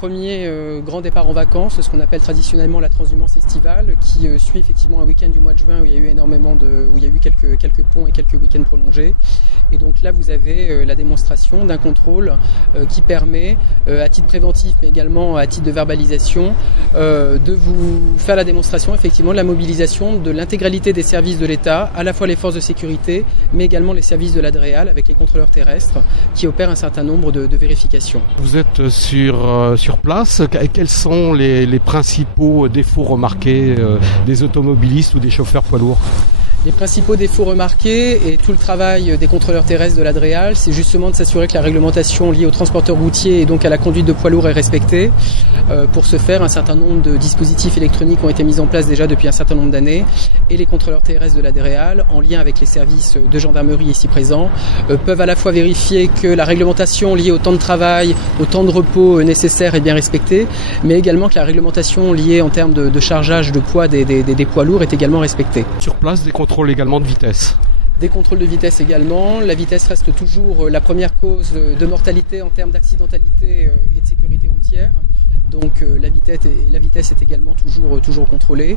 Premier grand départ en vacances, ce qu'on appelle traditionnellement la transhumance estivale, qui suit effectivement un week-end du mois de juin où il y a eu quelques ponts et quelques week-ends prolongés. Et donc là, vous avez la démonstration d'un contrôle qui permet, à titre préventif, mais également à titre de verbalisation, de vous faire la démonstration effectivement de la mobilisation de l'intégralité des services de l'État, à la fois les forces de sécurité, mais également les services de l'ADREAL avec les contrôleurs terrestres, qui opèrent un certain nombre de vérifications. Vous êtes sur place, quels sont les principaux défauts remarqués des automobilistes ou des chauffeurs poids lourds ? Les principaux défauts remarqués et tout le travail des contrôleurs terrestres de l'ADREAL, c'est justement de s'assurer que la réglementation liée aux transporteurs routiers et donc à la conduite de poids lourds est respectée. Pour ce faire, un certain nombre de dispositifs électroniques ont été mis en place déjà depuis un certain nombre d'années et les contrôleurs terrestres de l'ADREAL, en lien avec les services de gendarmerie ici présents, peuvent à la fois vérifier que la réglementation liée au temps de travail, au temps de repos nécessaire est bien respectée, mais également que la réglementation liée en termes de chargeage de poids des poids lourds est également respectée. Sur place, des contrôles également de vitesse. Des contrôles de vitesse également. La vitesse reste toujours la première cause de mortalité en termes d'accidentalité et de sécurité routière. Donc la vitesse est également toujours contrôlée.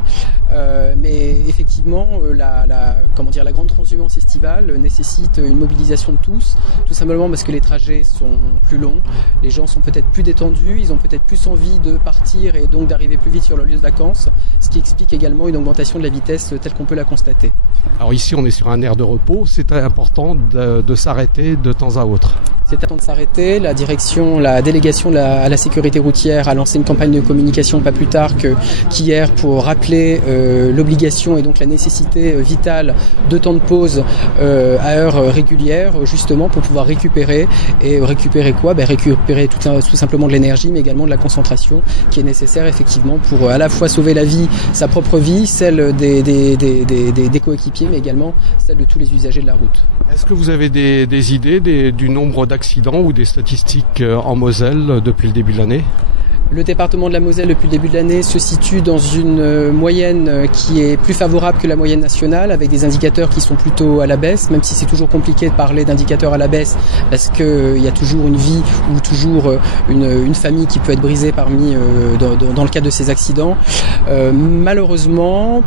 Mais effectivement, la grande transhumance estivale nécessite une mobilisation de tous, tout simplement parce que les trajets sont plus longs, les gens sont peut-être plus détendus, ils ont peut-être plus envie de partir et donc d'arriver plus vite sur leur lieu de vacances, ce qui explique également une augmentation de la vitesse telle qu'on peut la constater. Alors ici, on est sur un aire de repos, c'est très important de s'arrêter de temps à autre. C'est à temps de s'arrêter. La délégation à la sécurité routière a lancé une campagne de communication pas plus tard qu'hier pour rappeler l'obligation et donc la nécessité vitale de temps de pause à heure régulière, justement pour pouvoir récupérer. Et récupérer quoi ? Récupérer tout simplement de l'énergie, mais également de la concentration qui est nécessaire effectivement pour à la fois sauver la vie, sa propre vie, celle des coéquipiers, mais également celle de tous les usagers de la route. Est-ce que vous avez des idées du nombre d'accidents ou des statistiques en Moselle depuis le début de l'année ? Le département de la Moselle, depuis le début de l'année, se situe dans une moyenne qui est plus favorable que la moyenne nationale, avec des indicateurs qui sont plutôt à la baisse, même si c'est toujours compliqué de parler d'indicateurs à la baisse, parce qu'il y a toujours une vie ou toujours une famille qui peut être brisée dans le cadre de ces accidents. Malheureusement,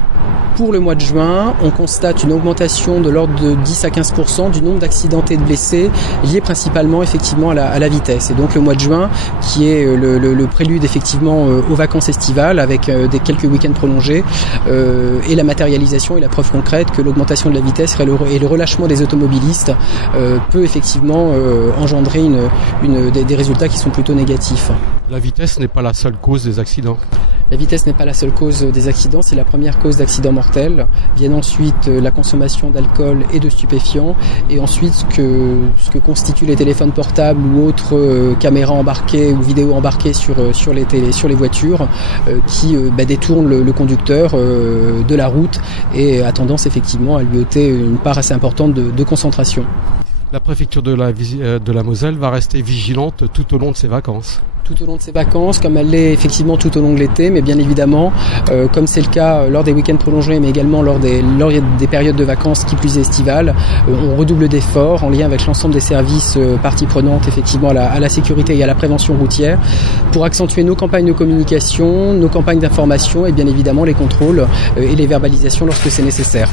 pour le mois de juin, on constate une augmentation de l'ordre de 10 à 15% du nombre d'accidentés et de blessés, liés principalement effectivement à la vitesse. Et donc le mois de juin, qui est le prélude effectivement aux vacances estivales, avec quelques week-ends prolongés, et la matérialisation et la preuve concrète que l'augmentation de la vitesse et le relâchement des automobilistes peut effectivement engendrer des résultats qui sont plutôt négatifs. La vitesse n'est pas la seule cause des accidents. La vitesse n'est pas la seule cause des accidents, c'est la première cause d'accidents mortels. Viennent ensuite la consommation d'alcool et de stupéfiants, et ensuite ce que constituent les téléphones portables ou autres caméras embarquées ou vidéos embarquées sur les voitures qui détournent le conducteur de la route et a tendance effectivement à lui ôter une part assez importante de concentration. La préfecture de la Moselle va rester vigilante tout au long de ses vacances. Tout au long de ses vacances, comme elle l'est effectivement tout au long de l'été, mais bien évidemment, comme c'est le cas lors des week-ends prolongés, mais également lors des périodes de vacances qui plus estivales, on redouble d'efforts en lien avec l'ensemble des services parties prenantes effectivement à la sécurité et à la prévention routière, pour accentuer nos campagnes de communication, nos campagnes d'information et bien évidemment les contrôles et les verbalisations lorsque c'est nécessaire.